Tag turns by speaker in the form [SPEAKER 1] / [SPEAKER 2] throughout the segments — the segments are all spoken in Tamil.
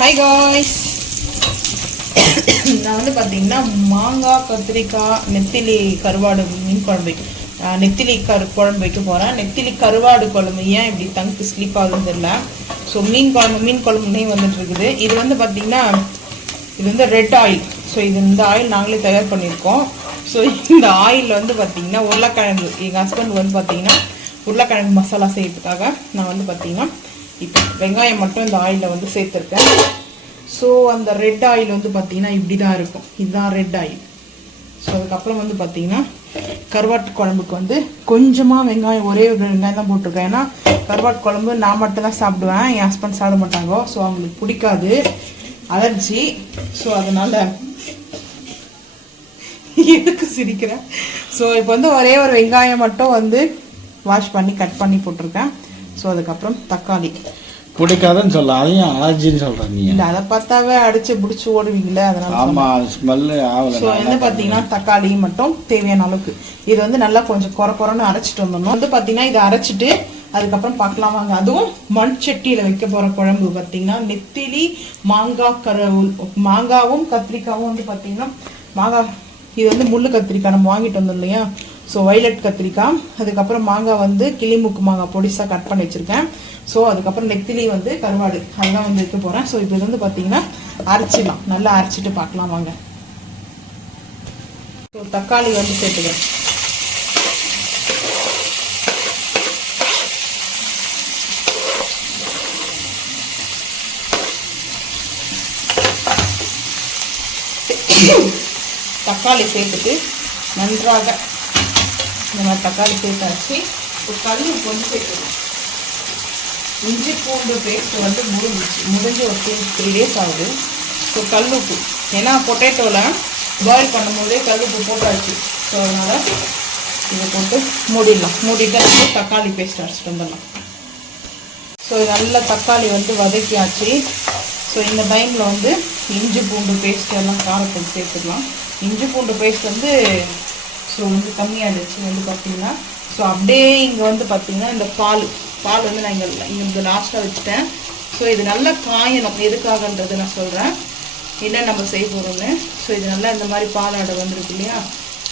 [SPEAKER 1] ஹாய் காய்ஸ் நான் வந்து பார்த்தீங்கன்னா மாங்காய் கத்திரிக்காய் நெத்திலி கருவாடு மீன் குழம்பு நெத்திலி கரு குழம்பு வைக்க போகிறேன் நெத்திலி கருவாடு குழம்பு ஏன் இப்படி தங்கு ஸ்லிப் ஆகுதுன்னு தெரியல. ஸோ மீன் குழம்பு மீன் குழம்புனே வந்துட்டு இருக்குது. இது வந்து பார்த்தீங்கன்னா இது வந்து ரெட் ஆயில் ஸோ இது இந்த ஆயில் நாங்களே தயார் பண்ணியிருக்கோம். ஸோ இந்த ஆயில் வந்து பார்த்தீங்கன்னா உருளைக்கிழங்கு. எங்கள் ஹஸ்பண்ட் வந்து பார்த்தீங்கன்னா உருளைக்கிழங்கு மசாலா செய்யறதுக்காக நான் வந்து பார்த்தீங்கன்னா இப்போ வெங்காயம் மட்டும் இந்த ஆயிலில் வந்து சேர்த்துருக்கேன். ஸோ அந்த ரெட் ஆயில் வந்து பார்த்திங்கன்னா இப்படி தான் இருக்கும். இதுதான் ரெட் ஆயில் ஸோ அதுக்கப்புறம் வந்து பார்த்திங்கன்னா கருவாட்டு குழம்புக்கு வந்து கொஞ்சமாக வெங்காயம் ஒரே ஒரு வெங்காயம் தான் போட்டிருக்கேன். ஏன்னா கருவாட்டு குழம்பு நான் மட்டும் தான் சாப்பிடுவேன். என் ஹஸ்பண்ட் சாப்பிட மாட்டாங்க. ஸோ அவங்களுக்கு பிடிக்காது. அலர்ஜி. ஸோ அதனால் எதுக்கு சிரிக்கிறேன் ஸோ இப்போ வந்து ஒரே ஒரு வெங்காயம் மட்டும் வந்து வாஷ் பண்ணி கட் பண்ணி போட்டிருக்கேன். ஸோ அதுக்கப்புறம் தக்காளி.
[SPEAKER 2] பிடிக்காதுன்னு சொல்ல அதையும் அலர்ஜின்னு சொல்ற நீ.
[SPEAKER 1] இல்லை அதை பார்த்தாவே அடிச்சு பிடிச்சி ஓடுவீங்களே அதனால
[SPEAKER 2] ஆமா ஸ்மெல்லு ஆகல.
[SPEAKER 1] ஸோ வந்து பார்த்தீங்கன்னா தக்காளி மட்டும் தேவையான அளவுக்கு. இது வந்து நல்லா கொஞ்சம் குறை குறைன்னு அரைச்சிட்டு வந்துடணும். வந்து பார்த்தீங்கன்னா இதை அரைச்சிட்டு அதுக்கப்புறம் பார்க்கலாம் வாங்க. அதுவும் மண் சட்டியில் வைக்க போகிற குழம்பு பார்த்தீங்கன்னா நெத்திலி மாங்காய் கரு மாங்காவும் கத்திரிக்காவும் வந்து பார்த்தீங்கன்னா மாங்காய் இது வந்து முள்ளு கத்திரிக்காய் நம்ம வாங்கிட்டு வந்தோம் இல்லையா? ஸோ வைலட் கத்திரிக்காய் அதுக்கப்புறம் மாங்காய் வந்து கிளிமுக்கு மாங்காய் பொடிசாக கட் பண்ணி வச்சுருக்கேன். ஸோ அதுக்கப்புறம் நெத்திலி வந்து கருவாடு அதெல்லாம் வந்து வைக்க போகிறேன் ஸோ இப்போ இது வந்து பார்த்தீங்கன்னா அரைச்சிடலாம். நல்லா அரைச்சிட்டு பார்க்கலாம் வாங்க. ஸோ தக்காளி வந்து சேர்த்துக்கிறேன். தக்காளி சேர்த்துட்டு நன்றாக இந்த மாதிரி தக்காளி சேர்த்தாச்சு இப்போ கல் கொஞ்சம் சேர்க்கணும் இஞ்சி பூண்டு பேஸ்ட் வந்து முடிஞ்சிச்சு. முடிஞ்சு ஒரு டூ த்ரீ டேஸ் ஆகுது. ஸோ கல்லுப்பு. ஏன்னா பொட்டேட்டோவில் பாயில் பண்ணும்போதே கல்லுப்பு போட்டாச்சு. ஸோ அதனால் இதை போட்டு மூடிடலாம். மூடிட்டு வந்து தக்காளி பேஸ்ட் அரைச்சிட்டு வந்துடலாம். ஸோ நல்லா தக்காளி வந்து வதக்கியாச்சு. ஸோ இந்த டைமில் வந்து இஞ்சி பூண்டு பேஸ்ட் எல்லாம் காரப்பொடி சேர்த்துக்கலாம் இஞ்சி பூண்டு பேஸ்ட் வந்து ஸோ வந்து கம்மியாக இருந்துச்சு வந்து பார்த்தீங்கன்னா ஸோ அப்படியே இங்கே வந்து பார்த்தீங்கன்னா இந்த பால் பால் வந்து நான் இங்கே இங்கே லாஸ்ட்டாக வச்சுட்டேன். ஸோ இது நல்லா காயணும். எதுக்காகன்றது நான் சொல்கிறேன் என்ன நம்ம செய்ய போகிறோம்னு ஸோ இது நல்லா இந்த மாதிரி பால் ஆடை வந்துருக்கு இல்லையா?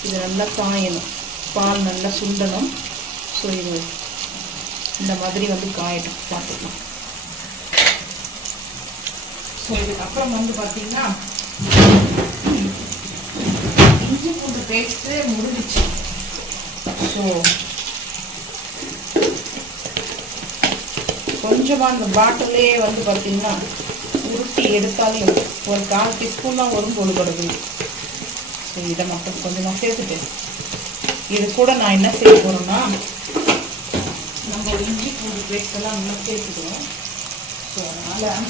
[SPEAKER 1] இது நல்லா காயணும். பால் நல்லா சுண்டணும். ஸோ இது இந்த மாதிரி வந்து காயட்டும். பார்த்துக்கலாம் ஸோ இதுக்கப்புறம் வந்து பார்த்தீங்கன்னா இஞ்சி பூண்டு பேஸ்ட்டு முடிஞ்சிச்சு. ஸோ கொஞ்சமாக அந்த பாட்டிலே வந்து பார்த்தீங்கன்னா உருட்டி எடுத்தாலே ஒரு கால் டீஸ்பூன் தான் வரும் பொழுது ஸோ இதை மட்டும் கொஞ்சமாக சேர்த்துட்டு. இது கூட நான் என்ன செய்ய போகிறேன்னா நம்ம இஞ்சி பூண்டு பேஸ்ட் எல்லாம் நல்லா சேர்த்துக்கிறோம். ஸோ அதனால்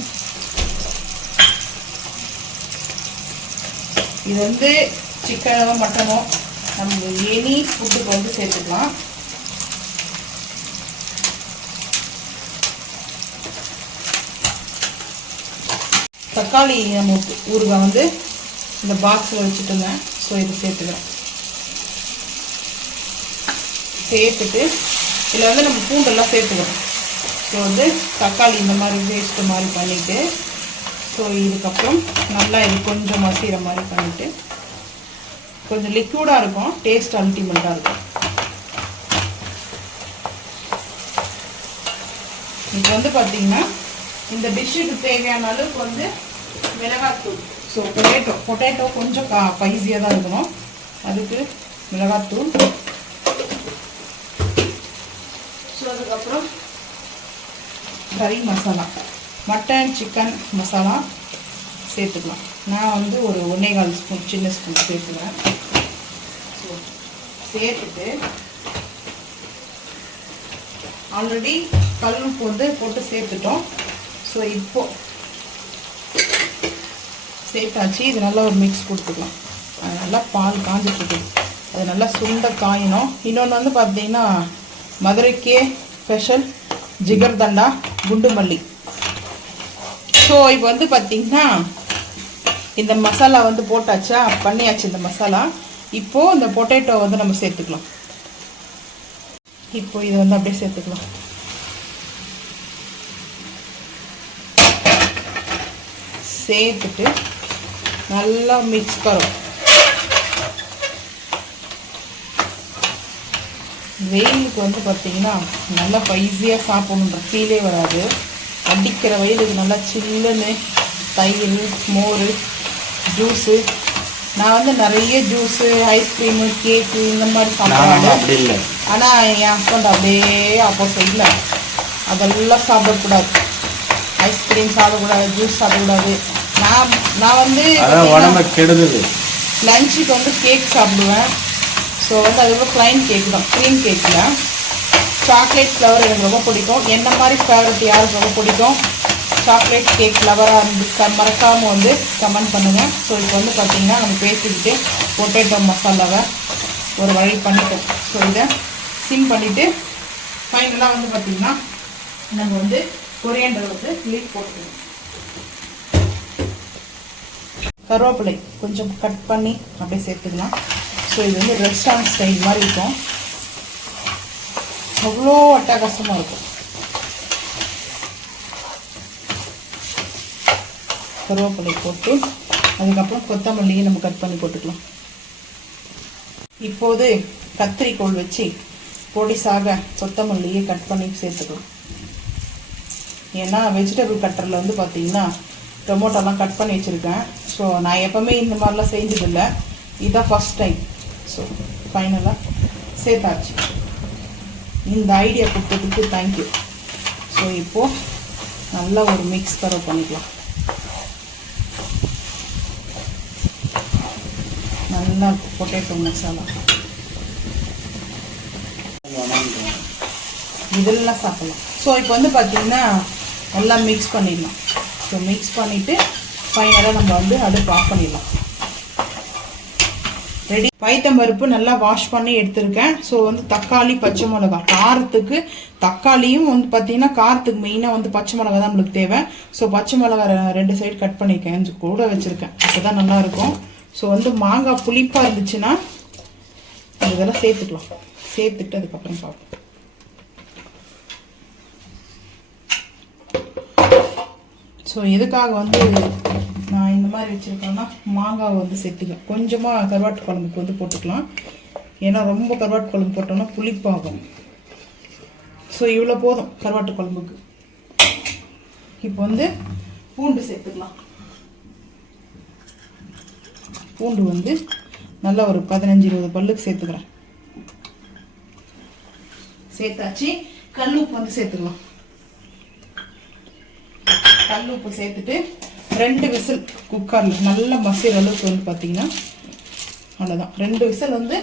[SPEAKER 1] இது வந்து சிக்கனோ மட்டனோ நம்ம எனி ஃபுட்டுக்கு வந்து சேர்த்துக்கலாம். தக்காளி நம்ம ஊறுகாய் வந்து இந்த பாக்ஸில் வச்சுட்டுங்க ஸோ இது சேர்த்துக்கலாம் சேர்த்துட்டு இதில் வந்து நம்ம பூண்டெல்லாம் சேர்த்துக்கிறோம். ஸோ வந்து தக்காளி இந்த மாதிரி வேஸ்ட்டு மாதிரி பண்ணிவிட்டு ஸோ இதுக்கப்புறம் நல்லா இது கொஞ்சம் மசிகிற மாதிரி பண்ணிவிட்டு கொஞ்சம் லிக்யூடாக இருக்கும். டேஸ்ட் அல்டிமேட்டாக இருக்கும். இது வந்து பார்த்தீங்கன்னா இந்த டிஷ்ஷுக்கு தேவையான அளவுக்கு வந்து மிளகாத்தூள். ஸோ பொட்டேட்டோ பொட்டேட்டோ கொஞ்சம் கா ஸ்பைஸியாக தான் இருக்கணும். அதுக்கு மிளகாத்தூள். ஸோ அதுக்கப்புறம் கறி மசாலா மட்டன் சிக்கன் மசாலா சேர்த்துக்கலாம். நான் வந்து ஒரு ஒன்றே கால் ஸ்பூன் சின்ன ஸ்பூன் சேர்த்துக்கிறேன். சேர்த்துட்டு ஆல்ரெடி கல்லுப்பு வந்து போட்டு சேர்த்துட்டோம். ஸோ இப்போ சேர்த்தாச்சு. இது நல்லா ஒரு மிக்ஸ் கொடுத்துக்கலாம். அது நல்லா பால் காஞ்சிட்டு அது நல்லா சுண்ட காயணும். இன்னொன்று வந்து பார்த்தீங்கன்னா மதுரைக்கே ஸ்பெஷல் ஜிகர்தண்டா குண்டு மல்லி. ஸோ இப்போ வந்து பார்த்தீங்கன்னா இந்த மசாலா வந்து போட்டாச்சா? பண்ணியாச்சு இந்த மசாலா. இப்போது இந்த பொட்டேட்டோ வந்து நம்ம சேர்த்துக்கலாம். இப்போ இதை வந்து அப்படியே சேர்த்துக்கலாம். சேர்த்துட்டு நல்லா மிக்ஸ் பண்ணும் வெயிலுக்கு வந்து பார்த்தீங்கன்னா நல்லா ஸ்பைஸியாக சாப்பிடணுன்ற ஃபீலே வராது. அடிக்கிற வயலுக்கு நல்லா சில்லுன்னு தயிர் மோர் ஜூஸு நான் வந்து நிறைய ஜூஸு ஐஸ்கிரீமு கேக்கு இந்த மாதிரி
[SPEAKER 2] இல்லை.
[SPEAKER 1] ஆனால் என் ஹஸ்பண்ட் அப்படியே ஆப்போசிட் இல்லை அதெல்லாம் சாப்பிடக்கூடாது. ஐஸ்கிரீம் சாப்பிடக்கூடாது ஜூஸ் சாப்பிடக்கூடாது. நான் நான் வந்து
[SPEAKER 2] உடம்ப கெடுதல்.
[SPEAKER 1] லஞ்சுக்கு வந்து கேக் சாப்பிடுவேன். ஸோ வந்து அது வந்து ப்ளைன் கேக் தான். க்ரீம் கேக்கில் சாக்லேட் ஃப்ளவர் எனக்கு ரொம்ப பிடிக்கும். என்ன மாதிரி ஃபேவரட் யாருக்கு ரொம்ப பிடிக்கும்? சாக்லேட் கேக் ஃப்ளவராக இருந்து மறக்காமல் வந்து கமெண்ட் பண்ணுங்கள் ஸோ இப்போ வந்து பார்த்திங்கன்னா நம்ம பேசிக்கிட்டு பொட்டேட்டோ மசாலாவை ஒரு வழி பண்ணிட்டோம். ஸோ இதை சிம் பண்ணிவிட்டு ஃபைனலாக வந்து பார்த்தீங்கன்னா நம்ம வந்து கொரியண்டர் வந்து லீக் போட்டுக்கணும் கருவேப்பிலை கொஞ்சம் கட் பண்ணி அப்படியே சேர்த்துக்கலாம். ஸோ இது வந்து ரெஸ்டாரண்ட் ஸ்டைல் மாதிரி இருக்கும். அவ்வளோ அட்டகாசமாக இருக்கும். கருவேப்பிலை போட்டு அதுக்கப்புறம் கொத்தமல்லியும் நம்ம கட் பண்ணி போட்டுக்கலாம். இப்போது கத்திரிக்கோள் வச்சு பொடிசாக கொத்தமல்லியை கட் பண்ணி சேர்த்துக்கலாம். ஏன்னா வெஜிடபிள் கட்டரில் வந்து பார்த்தீங்கன்னா டொமோட்டோலாம் கட் பண்ணி வச்சுருக்கேன். ஸோ நான் எப்போவுமே இந்த மாதிரிலாம் செஞ்சதில்லை. இதுதான் ஃபஸ்ட் டைம் ஸோ ஃபைனலாக சேர்த்தாச்சு. இந்த ஐடியா கொடுத்ததுக்கு தேங்க்யூ ஸோ இப்போது நல்லா ஒரு மிக்ஸ் தர பண்ணிக்கலாம். நல்லா பொட்டேட்டோ மசாலா இதெல்லாம் சாப்பிடலாம் ஸோ இப்போ வந்து பார்த்தீங்கன்னா எல்லாம் மிக்ஸ் பண்ணிடலாம். ஸோ மிக்ஸ் பண்ணிவிட்டு ஃபைனலாக நம்ம வந்து அடுப்பு ஆஃப் பண்ணிடலாம். ரெடி பைத்தம்பருப்பு நல்லா வாஷ் பண்ணி எடுத்திருக்கேன். ஸோ வந்து தக்காளி பச்சை மிளகா காரத்துக்கு தக்காளியும் வந்து பார்த்தீங்கன்னா காரத்துக்கு மெயினாக வந்து பச்சை மிளகா தான் நம்மளுக்கு தேவை. ஸோ பச்சை மிளகா ரெண்டு சைடு கட் பண்ணியிருக்கேன் கூட வச்சுருக்கேன். அப்போ தான் நல்லாயிருக்கும் ஸோ வந்து மாங்காய் புளிப்பாக இருந்துச்சுன்னா இதெல்லாம் சேர்த்துக்கலாம். சேர்த்துட்டு அதுக்கப்புறம் பார்ப்போம். ஸோ எதுக்காக வந்து நான் இந்த மாதிரி வச்சுருக்கேன்னா மாங்காவை வந்து சேர்த்துக்கலாம். கொஞ்சமாக கருவாட்டு குழம்புக்கு வந்து போட்டுக்கலாம். ஏன்னா ரொம்ப கருவாட்டு குழம்பு போட்டோம்னா புளிப்பாகும். ஸோ இவ்வளோ போதும் கருவாட்டு குழம்புக்கு. இப்போ வந்து பூண்டு சேர்த்துக்கலாம். பூண்டு வந்து நல்லா ஒரு பதினஞ்சு இருபது பல்லுக்கு சேர்த்துக்கிறேன். சேர்த்தாச்சு. கல் உப்பு வந்து சேர்த்துக்கலாம். கல் உப்பு சேர்த்துட்டு ரெண்டு விசில் குக்கரில் நல்லா மசிற அளவுக்கு வந்து பார்த்தீங்கன்னா அவ்வளோதான் ரெண்டு விசில் வந்து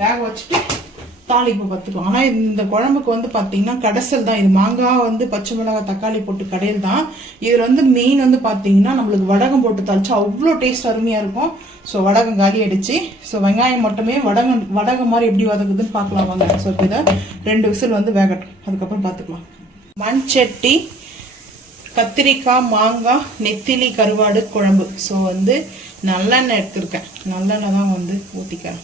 [SPEAKER 1] வேக வச்சுட்டு தாளிப்பு பார்த்துக்கலாம் ஆனால் இந்த குழம்புக்கு வந்து பார்த்தீங்கன்னா கடைசல் தான். இது மாங்காய் வந்து பச்சை மிளகாய் தக்காளி போட்டு கடையில் தான். இதில் வந்து மெயின் வந்து பார்த்தீங்கன்னா நம்மளுக்கு வடகம் போட்டு தாளிச்சா அவ்வளோ டேஸ்ட் அருமையாக இருக்கும். ஸோ வடகம் காலி அடிச்சு ஸோ வெங்காயம் மட்டுமே வடகம் வடகம் மாதிரி எப்படி வதக்குதுன்னு பார்க்கலாம் வாங்க. ஸோ இதை ரெண்டு விசில் வந்து வேகட்டும். அதுக்கப்புறம் பார்த்துக்கலாம். மண் சட்டி கத்திரிக்காய் மாங்காய் நெத்திலி கருவாடு குழம்பு. ஸோ வந்து நல்லெண்ணெய் எடுத்திருக்கேன். நல்லெண்ணெய் தான் வந்து ஊற்றிக்கிறேன்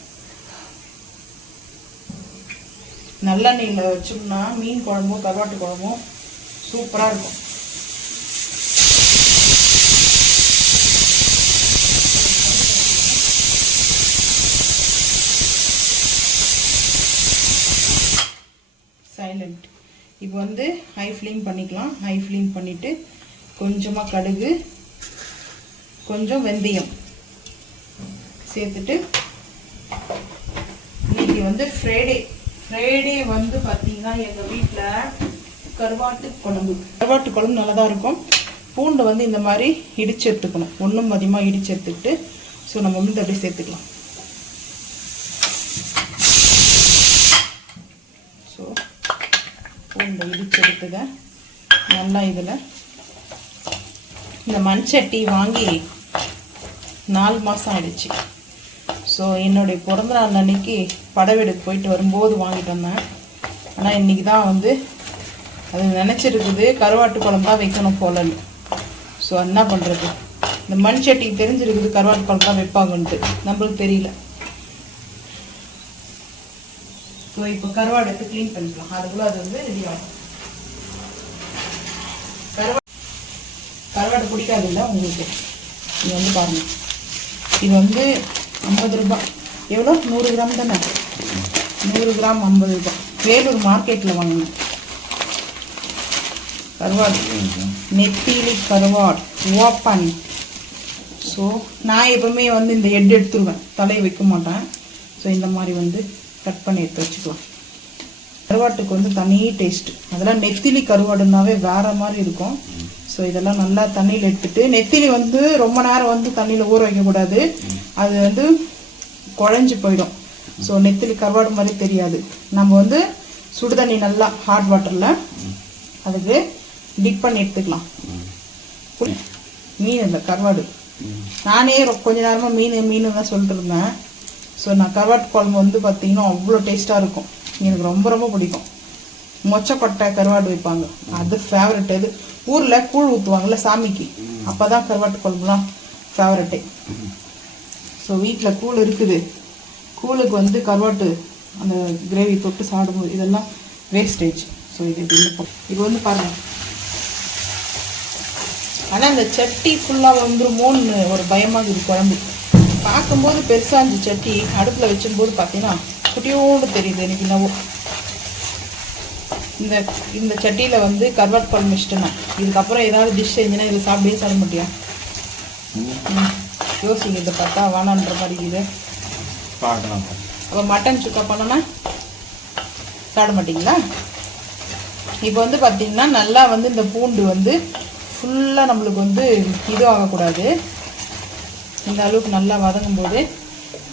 [SPEAKER 1] நல்லெண்ணெயில் வச்சோம்னா மீன் குழம்பும் கருவாட்டு குழம்பும் சூப்பராக இருக்கும். சைலண்ட் இப்போ வந்து ஹை ஃப்ளேம் பண்ணிக்கலாம். ஹை ஃப்ளேம் பண்ணிவிட்டு கொஞ்சமாக கடுகு கொஞ்சம் வெந்தயம் சேர்த்துட்டு இன்றைக்கி வந்து ஃப்ரைடே ஃப்ரைடே வந்து பார்த்தீங்கன்னா எங்கள் வீட்டில் கருவாட்டு குழம்பு. கருவாட்டு குழம்பு நல்லா தான் இருக்கும். பூண்டை வந்து இந்த மாதிரி இடிச்சு எடுத்துக்கணும். ஒன்றும் அதிகமாக இடிச்சு எடுத்துக்கிட்டு ஸோ நம்ம வந்து அப்படியே சேர்த்துக்கலாம். ஸோ பூண்டை இடிச்சு எடுத்துக்க. நல்லா இதில் இந்த மண்சட்டி வாங்கி நாலு மாதம் ஆயிடுச்சு. ஸோ என்னுடைய பிறந்த நாள் அன்னைக்கு படவெடுக்கு போயிட்டு வரும்போது வாங்கிட்டு வந்தேன். ஆனால் இன்றைக்கி தான் வந்து அது நினச்சிருக்குது கருவாட்டு குழம்பு தான் வைக்கணும் போலன்னு ஸோ என்ன பண்ணுறது இந்த மண் சட்டிக்கு தெரிஞ்சிருக்குது கருவாட்டு குழம்பு தான் வைப்பாங்கன்ட்டு. நம்மளுக்கு தெரியல. ஸோ இப்போ கருவாடு எடுத்து க்ளீன் பண்ணிக்கலாம். அதுக்குள்ளே அது வந்து ரெடி ஆகும். கருவா கருவாடு பிடிக்காது இல்லை உங்களுக்கு? இது வந்து பாருங்கள் இது வந்து ஐம்பது ரூபாய் எவ்வளோ? நூறு கிராம் தானே? நூறு கிராம் ஐம்பது ரூபாய் வேலூர் மார்க்கெட்டில் வாங்கணும் கருவாடு. நெத்திலி கருவாடு. ஓப்பன். ஸோ நான் எப்பவுமே வந்து இந்த ஹெட் எடுத்துருவேன். தலையை வைக்க மாட்டேன். ஸோ இந்த மாதிரி வந்து கட் பண்ணி எடுத்து வச்சுக்கலாம். கருவாட்டுக்கு வந்து தனி டேஸ்ட்டு அதெல்லாம் நெத்திலி கருவாடுனாவே வேறு மாதிரி இருக்கும். ஸோ இதெல்லாம் நல்லா தண்ணியில் எடுத்துட்டு நெத்திலி வந்து ரொம்ப நேரம் வந்து தண்ணியில் ஊற வைக்கக்கூடாது அது வந்து குழஞ்சி போயிடும். ஸோ நெத்திலி கருவாடு மாதிரி தெரியாது. நம்ம வந்து சுடு தண்ணி நல்லா ஹாட் வாட்டரில் அதுக்கு டிப் பண்ணி எடுத்துக்கலாம். மீன் இல்லை கருவாடு. நானே கொஞ்ச நேரமாக மீன் மீன் தான் சொல்லிட்டு இருந்தேன். ஸோ நான் கருவாட்டு குழம்பு வந்து பார்த்தீங்கன்னா அவ்வளோ டேஸ்ட்டாக இருக்கும். எனக்கு ரொம்ப ரொம்ப பிடிக்கும். மொச்சக்கொட்டை கருவாடு வைப்பாங்க. அது ஃபேவரட் இது. ஊரில் கூழ் ஊற்றுவாங்கள்ல சாமிக்கு. அப்போ தான் கருவாட்டு குழம்புலாம் ஃபேவரட்டே ஸோ வீட்டில் கூழ் இருக்குது. கூழுக்கு வந்து கருவாட்டு அந்த கிரேவி தொட்டு சாப்பிடும்போது இதெல்லாம் வேஸ்டேஜ் ஸோ இது வந்து இது வந்து பாருங்கள் ஆனால் அந்த சட்டி ஃபுல்லாக வந்துருமோன்னு ஒரு பயமாக இருக்குது குழம்பு. பார்க்கும்போது பெருசாக இருந்துச்சு சட்டி. அடுப்பில் வச்சும்போது பார்த்தீங்கன்னா குட்டியோடு தெரியுது எனக்கு என்னவோ. இந்த இந்த சட்டியில் வந்து கருவாட்டு குழம்பு வச்சுட்டேன். நான். இதுக்கப்புறம் ஏதாவது டிஷ் செஞ்சுன்னா இதை சாப்பிடவே சாப்பிட மாட்டியா? ம். யோசிங்க இதை பார்த்தா வேணான்ற மாதிரி இது
[SPEAKER 2] பார்க்கலாம்.
[SPEAKER 1] அப்போ மட்டன் சுக்கா பண்ணோன்னா சாப்பிட மாட்டிங்களா? இப்போ வந்து பார்த்தீங்கன்னா நல்லா வந்து இந்த பூண்டு வந்து ஃபுல்லாக நம்மளுக்கு வந்து இது ஆகக்கூடாது இந்த அளவுக்கு நல்லா வதங்கும் போது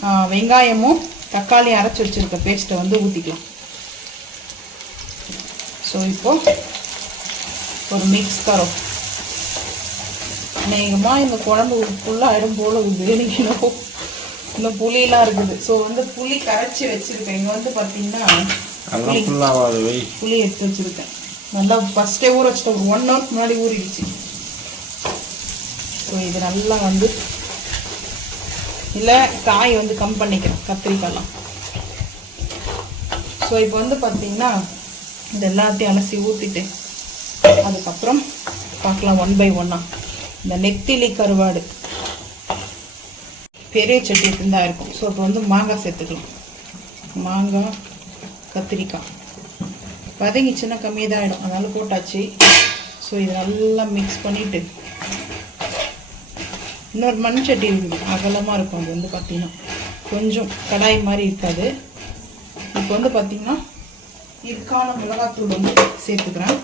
[SPEAKER 1] ஆ, வெங்காயமும் தக்காளி அரைச்சி வச்சிருக்க பேஸ்ட்டை வந்து ஊற்றிக்கலாம் ஸோ இப்போ ஒரு மிக்ஸ் கரோம் அநேகமாக இந்த குழம்பு ஃபுல்லாக ஆயிடும் போல வேணுங்கணும் இந்த புளியெல்லாம் இருக்குது. ஸோ வந்து புளி கரைச்சி வச்சிருக்கேன். இங்கே வந்து பார்த்தீங்கன்னா புளி. எடுத்து வச்சிருக்கேன். நல்லா ஃபஸ்ட்டே ஊற வச்சுட்டேன். ஒரு ஒன் ஹவர்க்கு முன்னாடி ஊறிடுச்சு. ஸோ இது நல்லா வந்து இல்லை காய் வந்து கம் பண்ணிக்கிறேன். கத்திரிக்காய்லாம். ஸோ இப்போ வந்து பார்த்தீங்கன்னா இது எல்லாத்தையும் அலசி ஊற்றிட்டு அதுக்கப்புறம் பார்க்கலாம் ஒன் பை ஒன்னாக இந்த நெத்திலி கருவாடு. பெரிய சட்டி தான் இருக்கும். ஸோ இப்போ வந்து மாங்காய் சேர்த்துக்கலாம். மாங்காய் கத்திரிக்காய். வதங்கிச்சுன்னா கம்மியாக தான் ஆகிடும் அதனால் போட்டாச்சு. ஸோ இது நல்லா மிக்ஸ் பண்ணிவிட்டு இன்னொரு மண் சட்டி இருக்குது அகலமாக இருக்கும். அது வந்து பார்த்திங்கன்னா கொஞ்சம் கடாய் மாதிரி இருக்காது. இப்போ வந்து பார்த்திங்கன்னா இதுக்கான மிளகாத்தூள் வந்து சேர்த்துக்கிறேன்.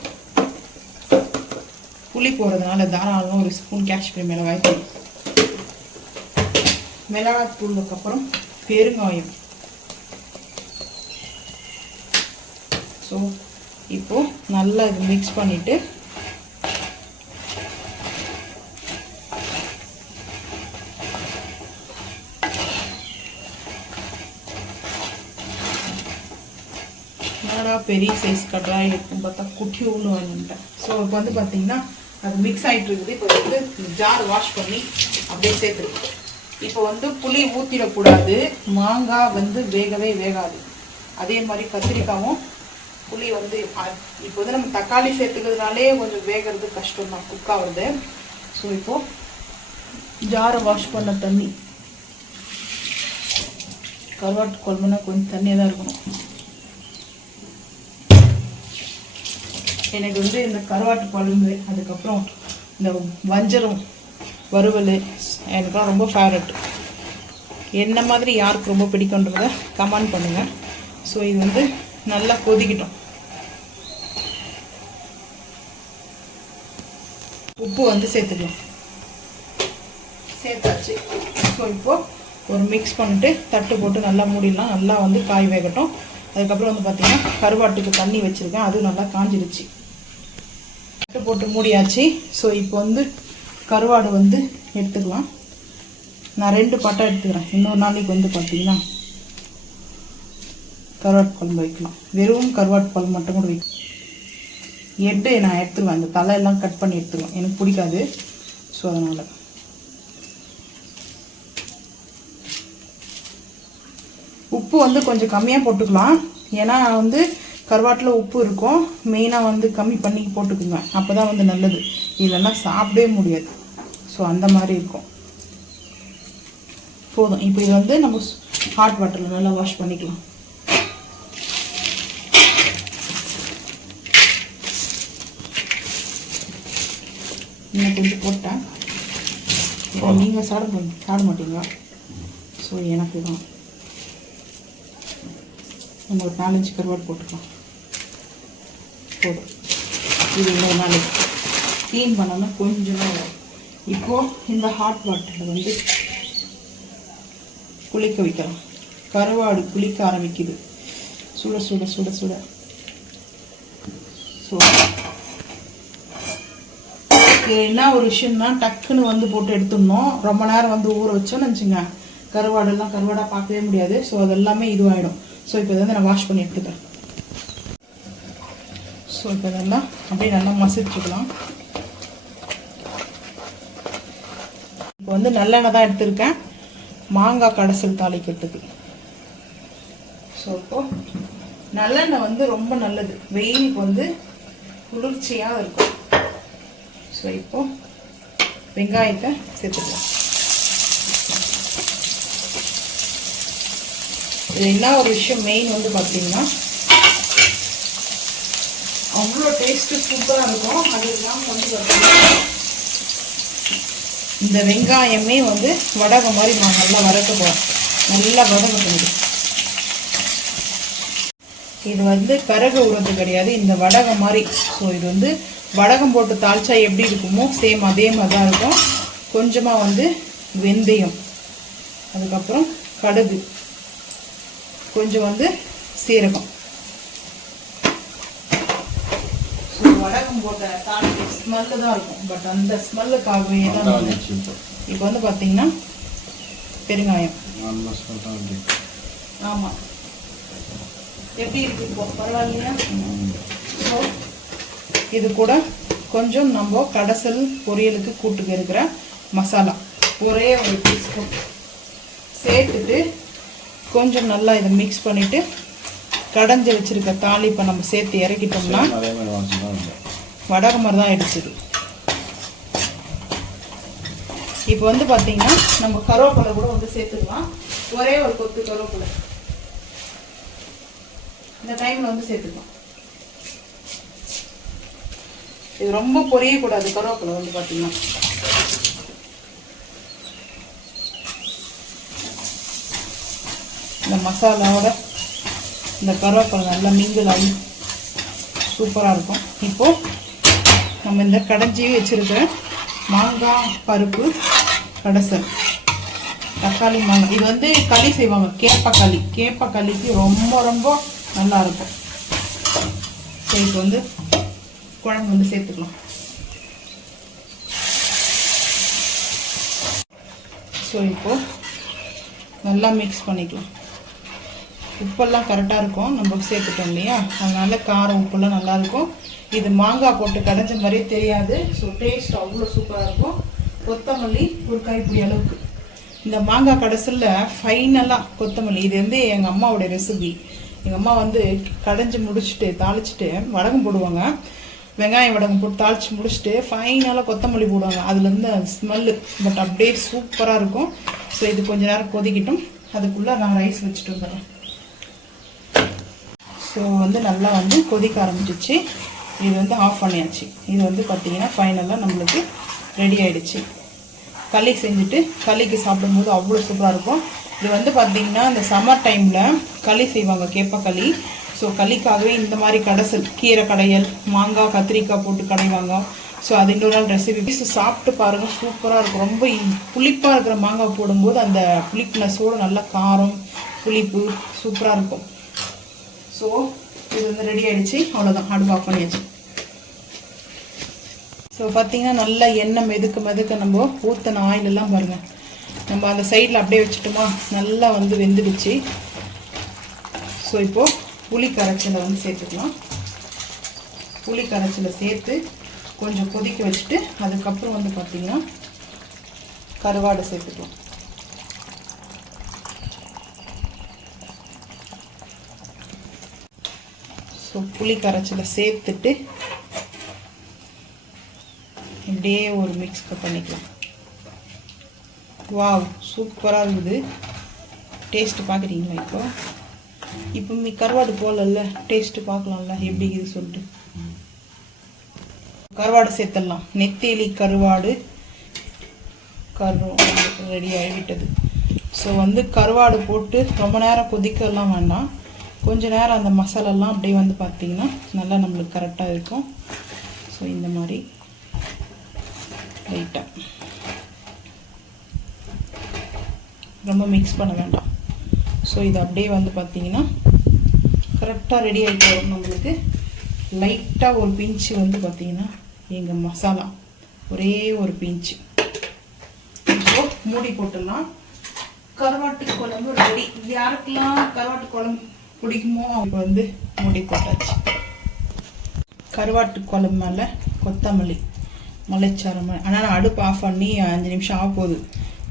[SPEAKER 1] புளி போடுறதுனால தாராளமாக ஒரு ஸ்பூன் காஷ்மீர் மிளகாய் தூள். மிளகாத்தூளுக்கு அப்புறம் பெருங்காயம். ஸோ இப்போ நல்லா இது மிக்ஸ் பண்ணிவிட்டு பெரிய சைஸ் கடாய் இருக்குன்னு பார்த்தா குட்டி ஒன்று வாங்கிட்டேன் ஸோ இப்போ வந்து பார்த்தீங்கன்னா அது மிக்ஸ் ஆகிட்டு இருக்குது. இப்போ வந்து ஜார் வாஷ் பண்ணி அப்படியே சேர்த்துருக்கேன் இப்போ வந்து புளி ஊற்றிடக்கூடாது மாங்காய் வந்து வேகவே வேகாது. அதே மாதிரி கத்திரிக்காவும் புளி வந்து இப்போ வந்து நம்ம தக்காளி சேர்த்துக்கிறதுனாலே கொஞ்சம் வேகிறது கஷ்டம் தான் குக் ஆகுறது ஸோ இப்போது ஜாரை வாஷ் பண்ண தண்ணி. கருவாட்டு குழம்புனா கொஞ்சம் தண்ணியாக தான் இருக்கணும். எனக்கு வந்து இந்த கருவாட்டு குழம்பு அதுக்கப்புறம் இந்த வஞ்சரம் வறுவல் எனக்குலாம் ரொம்ப ஃபேவரட் என்ன மாதிரி யாருக்கு ரொம்ப பிடிக்குன்றத கமெண்ட் பண்ணுங்கள் ஸோ இது வந்து நல்லா கொதிக்கட்டும். உப்பு வந்து சேர்த்துக்கலாம். சேர்த்தாச்சு. ஸோ இப்போது ஒரு மிக்ஸ் பண்ணிட்டு தட்டு போட்டு நல்லா மூடிடலாம். நல்லா வந்து காய் வேகட்டும். அதுக்கப்புறம் வந்து பார்த்திங்கன்னா கருவாட்டுக்கு தண்ணி வச்சுருக்கேன். அதுவும் நல்லா காஞ்சிருச்சு. தட்டு போட்டு மூடியாச்சு. ஸோ இப்போ வந்து கருவாடு வந்து எடுத்துக்கலாம். நான் ரெண்டு பட்டை எடுத்துக்கிறேன். இன்னொரு நாளைக்கு வந்து பார்த்தீங்கன்னா கருவாட்டு குழம்பு வைக்கலாம். வெறும் கருவாட்டு குழம்பு மட்டும் கூட வைக்கலாம். எட்டு நான் எடுத்துருவேன். அந்த தலையெல்லாம் கட் பண்ணி எடுத்துருவேன். எனக்கு பிடிக்காது. ஸோ அதனால். உப்பு வந்து கொஞ்சம் கம்மியாக போட்டுக்கலாம். ஏன்னா வந்து கருவாட்டில் உப்பு இருக்கும். மெயினாக வந்து கம்மி பண்ணி போட்டுக்குங்க. அப்போ தான் வந்து நல்லது. இல்லைன்னா சாப்பிடவே முடியாது. ஸோ அந்த மாதிரி இருக்கும். போதும். இப்போ இது வந்து நம்ம ஹாட் வாட்டரில் நல்லா வாஷ் பண்ணிக்கலாம். இன்னும் கொஞ்சம் போட்டேன். இப்போ நீங்கள் சாப்பிட போ- சாப்பிட மாட்டீங்க ஸோ எனக்கு தான் நம்ம ஒரு நாலஞ்சு கருவாடு போட்டுக்கலாம். போதும். இது இன்னொரு நாளைக்கு. க்ளீன் பண்ணோன்னா கொஞ்சமாக வரும் இப்போது இந்த ஹாட் வாட்டரில் வந்து குளிக்க வைக்கலாம். கருவாடு குளிக்க ஆரம்பிக்குது. சுட சுட சுட சுட. ஸோ இது என்ன ஒரு விஷயம்னா டக்குன்னு வந்து போட்டு எடுத்துடணும். ரொம்ப நேரம் வந்து ஊற வச்சோன்னு வச்சுங்க கருவாடெல்லாம் கருவாடாக பார்க்கவே முடியாது. ஸோ அதெல்லாமே இதுவாகிடும் ஸோ இப்போ இதை வந்து நான் வாஷ் பண்ணி எடுத்துக்கிறேன். ஸோ இப்போ இதெல்லாம் அப்படியே நல்லா மசிச்சுக்கலாம். இப்போ வந்து நல்லெண்ணெய் தான் எடுத்திருக்கேன். மாங்காய் கடைசல் தாளிக்கிறதுக்கு. ஸோ இப்போ நல்லெண்ணெய் வந்து ரொம்ப நல்லது. வெயிலுக்கு வந்து குளிர்ச்சியாக இருக்கும். ஸோ இப்போ வெங்காயத்தை சேர்த்துக்கலாம். இது என்ன ஒரு விஷயம்? மெயின் வந்து பார்த்தீங்கன்னா அவ்வளோ டேஸ்ட்டு சூப்பராக இருக்கும். அது இல்லாமல் வந்து இந்த வெங்காயமே வந்து வடகை மாதிரி நான் நல்லா வதக்க போகிறேன் நல்லா வதக்கணும் இது வந்து பிறகு உரத்து கிடையாது. இந்த வடகம் மாதிரி ஸோ இது வந்து வடகம் போட்டு தாளிச்சா எப்படி இருக்குமோ சேம் அதே மாதிரி தான் இருக்கும். கொஞ்சமாக வந்து வெந்தயம் அதுக்கப்புறம் கடுகு கொஞ்சம் வந்து சீரகம் ஸோ வடகம் போட்ட ஸ்மெல்லு தான் இருக்கும். பட் அந்த ஸ்மெல்லுக்காகவே தான் இப்போ வந்து பார்த்தீங்கன்னா பெருங்காயம். ஆமாம் எப்படி இருக்கு இப்போ? பரவாயில்லையா? ஸோ இது கூட கொஞ்சம் நம்ம கடைசல் பொரியலுக்கு கூட்டுக்கு இருக்கிற மசாலா. ஒரே ஒரு டீஸ்பூன் சேர்த்துட்டு கொஞ்சம் நல்லா இதை மிக்ஸ் பண்ணிவிட்டு கடைஞ்சி வச்சிருக்க தாளிப்பை நம்ம சேர்த்து இறக்கிட்டோம்னா
[SPEAKER 2] அதே மாதிரி தான் இல்லை
[SPEAKER 1] இப்போ வந்து பார்த்தீங்கன்னா நம்ம கருவேப்பிலை கூட வந்து சேர்த்துக்கலாம். ஒரே ஒரு கொத்து கருவேப்பிலை. இந்த டைமில் வந்து சேர்த்துக்கலாம். இது ரொம்ப பொரியக்கூடாது கருவேப்பிலை வந்து பார்த்தீங்கன்னா. இந்த மசாலாவோட இந்த கருவேப்பிலை நல்லா மிங்கிள் ஆகி சூப்பராக இருக்கும். இப்போது நம்ம இந்த கடைஞ்சி வச்சுருக்க மாங்காய் பருப்பு கடைசல் தக்காளி மாங்காய் இது வந்து களி செய்வாங்க. கேப்பக்களி. கேப்பக்களிக்கு ரொம்ப ரொம்ப நல்லா இருக்கும். சரி இப்போ வந்து குழம்பு வந்து சேர்த்துக்கலாம். ஸோ இப்போது நல்லா மிக்ஸ் பண்ணிக்கலாம். உப்பெல்லாம் கரெக்டாக இருக்கும். நம்ம சேர்த்துட்டோம் இல்லையா? அதனால காரம் உப்பெல்லாம் நல்லாயிருக்கும் இது மாங்காய் போட்டு கடைஞ்ச மாதிரியே தெரியாது. ஸோ டேஸ்ட் அவ்வளோ சூப்பராக இருக்கும். கொத்தமல்லி ஒரு கைப்பிடி அளவுக்கு. இந்த மாங்காய் கடைசியில் ஃபைனலாக கொத்தமல்லி. இது வந்து எங்கள் அம்மாவுடைய ரெசிபி எங்கள் அம்மா வந்து கடைஞ்சி முடிச்சுட்டு தாளிச்சிட்டு வடகம் போடுவாங்க. வெங்காயம் வடகம் போட்டு தாளிச்சு முடிச்சுட்டு ஃபைனலாக கொத்தமல்லி போடுவாங்க. அதுலேருந்து ஸ்மெல்லு பட் அப்படியே சூப்பராக இருக்கும். ஸோ இது கொஞ்ச நேரம் கொதிக்கிட்டும். அதுக்குள்ளே நான் ரைஸ் வச்சுட்டு வந்துடுறேன். ஸோ வந்து நல்லா வந்து கொதிக்க ஆரம்பிச்சிச்சு. இது வந்து ஆஃப் பண்ணியாச்சு. இது வந்து பார்த்தீங்கன்னா ஃபைனலாக நம்மளுக்கு ரெடி ஆகிடுச்சு களி செஞ்சுட்டு களிக்கு சாப்பிடும்போது அவ்வளோ சூப்பராக இருக்கும். இது வந்து பார்த்திங்கன்னா இந்த சம்மர் டைமில் களி செய்வாங்க கேப்பக்களி ஸோ களிக்காகவே இந்த மாதிரி கடைசல் கீரை கடையல் மாங்காய் கத்திரிக்காய் போட்டு கடைவாங்க. ஸோ அது இன்னொரு நாள் ரெசிபி சாப்பிட்டு பாருங்கள் சூப்பராக இருக்கும். ரொம்ப புளிப்பாக இருக்கிற மாங்காய் போடும்போது அந்த புளிப்புனஸோடு நல்லா காரம் புளிப்பு சூப்பராக இருக்கும். ஸோ இது வந்து ரெடி ஆயிடுச்சு. அவ்வளோதான் அடுப்பு ஆஃப் பண்ணியாச்சு. ஸோ பார்த்தீங்கன்னா நல்லா எண்ணெய் மெதுக்க மெதுக்க நம்ம ஊற்றின ஆயிலெல்லாம் பாருங்கள் நம்ம அந்த சைடில் அப்படியே வச்சுட்டோமா நல்லா வந்து வெந்துடுச்சு. ஸோ இப்போது புளி கரைச்சலை வந்து சேர்த்துக்கலாம். புளி கரைச்சலை சேர்த்து கொஞ்சம் கொதிக்க வச்சுட்டு அதுக்கப்புறம் வந்து பார்த்தீங்கன்னா கருவாடை சேர்த்துக்கலாம். புளி கரைச்சலை சேர்த்துட்டு இப்படியே ஒரு மிக்ஸ் பண்ணிக்கலாம். வாவ் சூப்பராக இருக்குது. டேஸ்ட்டு பார்க்குறீங்களா இப்போ? இப்போ மீ கருவாடு போடல டேஸ்ட்டு பார்க்கலாம்ல எப்படி இது சொல்லிட்டு. கருவாடு சேர்த்துடலாம். நெத்தேலி கருவாடு கரு ரெடி ஆகிவிட்டது. ஸோ வந்து கருவாடு போட்டு ரொம்ப நேரம் கொதிக்கலாம் வேண்டாம். கொஞ்ச நேரம் அந்த மசாலாலாம் அப்படியே வந்து பார்த்தீங்கன்னா நல்லா நம்மளுக்கு கரெக்டாக இருக்கும். ஸோ இந்த மாதிரி லைட்டாக ரொம்ப மிக்ஸ் பண்ண வேண்டாம். ஸோ இது அப்படியே வந்து பார்த்தீங்கன்னா கரெக்டாக ரெடி ஆகிட்டு வரும் நம்மளுக்கு. லைட்டாக ஒரு பிஞ்சு வந்து பார்த்தீங்கன்னா எங்கள் மசாலா ஒரே ஒரு பிஞ்சு ஸோ மூடி போட்டுடலாம். கருவாட்டு குழம்பு ரெடி யாருக்கெல்லாம் கருவாட்டு குழம்பு பிடிக்குமோ அவங்க வந்து மூடி போட்டாச்சு. கருவாட்டு குழம்பு மேலே கொத்தமல்லி மலைச்சாரம் ஆனால் நான் அடுப்பு ஆஃப் பண்ணி அஞ்சு நிமிஷம் ஆக போகுது.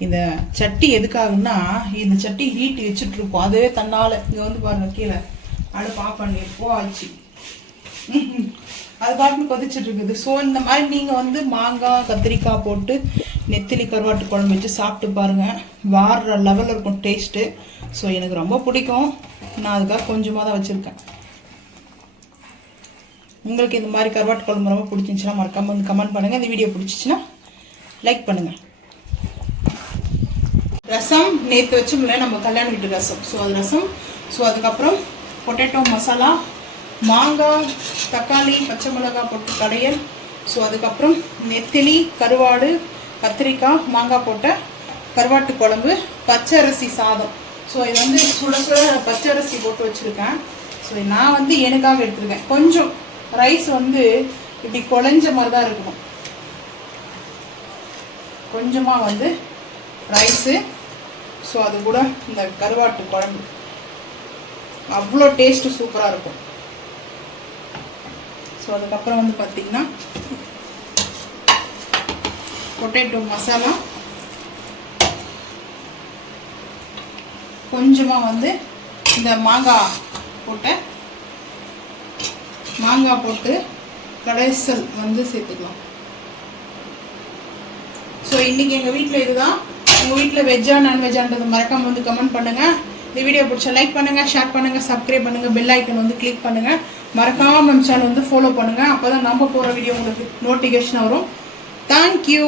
[SPEAKER 1] இந்த சட்டி எதுக்காகன்னா இந்த சட்டி ஹீட் வச்சுட்ருக்கோம் அதுவே தன்னால். இங்கே வந்து பாருங்க கீழே அடுப்பு ஆஃப் பண்ணி எப்போ ஆச்சு. அது பாட்டுன்னு கொதிச்சுட்டு இருக்குது. ஸோ இந்த மாதிரி நீங்கள் வந்து மாங்காய் கத்திரிக்காய் போட்டு நெத்திலி கருவாட்டு குழம்பு வச்சு சாப்பிட்டு பாருங்கள் வாடுற லெவலில் இருக்கும் டேஸ்ட்டு ஸோ எனக்கு ரொம்ப பிடிக்கும். நான் அதுக்காக கொஞ்சமாக தான் வச்சுருக்கேன். உங்களுக்கு இந்த மாதிரி கருவாட்டு குழம்பு ரொம்ப பிடிச்சிருந்துச்சுன்னா மறக்காமல் வந்து கமெண்ட் பண்ணுங்கள் இந்த வீடியோ பிடிச்சிச்சின்னா லைக் பண்ணுங்கள் ரசம் நேற்று வச்சோம்ல நம்ம கல்யாண வீட்டு ரசம். ஸோ அது ரசம். ஸோ அதுக்கப்புறம் பொட்டேட்டோ மசாலா மாங்காய் தக்காளி பச்சை மிளகாய் போட்டு கடையல். ஸோ அதுக்கப்புறம் நெத்திலி கருவாடு கத்திரிக்காய் மாங்காய் போட்ட கருவாட்டு குழம்பு பச்சை அரிசி சாதம். ஸோ இது வந்து சுட சுட பச்சை அரிசி போட்டு வச்சுருக்கேன். ஸோ நான் வந்து எனக்காக எடுத்துருக்கேன். கொஞ்சம் ரைஸ் வந்து இப்படி குழஞ்ச மாதிரி தான் இருக்கணும். கொஞ்சமாக வந்து ரைஸு ஸோ அது கூட இந்த கருவாட்டு குழம்பு. அவ்வளோ டேஸ்ட்டு சூப்பராக இருக்கும். ஸோ அதுக்கப்புறம் வந்து பார்த்திங்கன்னா பொட்டேட்டோ மசாலா கொஞ்சமாக வந்து இந்த மாங்காய் போட்ட மாங்காய் போட்டு கடைசல் வந்து சேர்த்துக்கலாம். ஸோ இன்றைக்கி எங்கள் வீட்டில் இதுதான். உங்கள் வீட்டில் வெஜ்ஜா நான்வெஜ்ஜான்றது மறக்காம வந்து கமெண்ட் பண்ணுங்கள் இந்த வீடியோ பிடிச்சா லைக் பண்ணுங்கள் ஷேர் பண்ணுங்கள் சப்ஸ்கிரைப் பண்ணுங்கள் பெல் ஐக்கன் வந்து கிளிக் பண்ணுங்கள் மறக்காமல் நம்ம சேனல் வந்து ஃபாலோ பண்ணுங்கள் அப்போ தான் நம்ம போகிற வீடியோ உங்களுக்கு நோட்டிஃபிகேஷன் வரும். தேங்க்யூ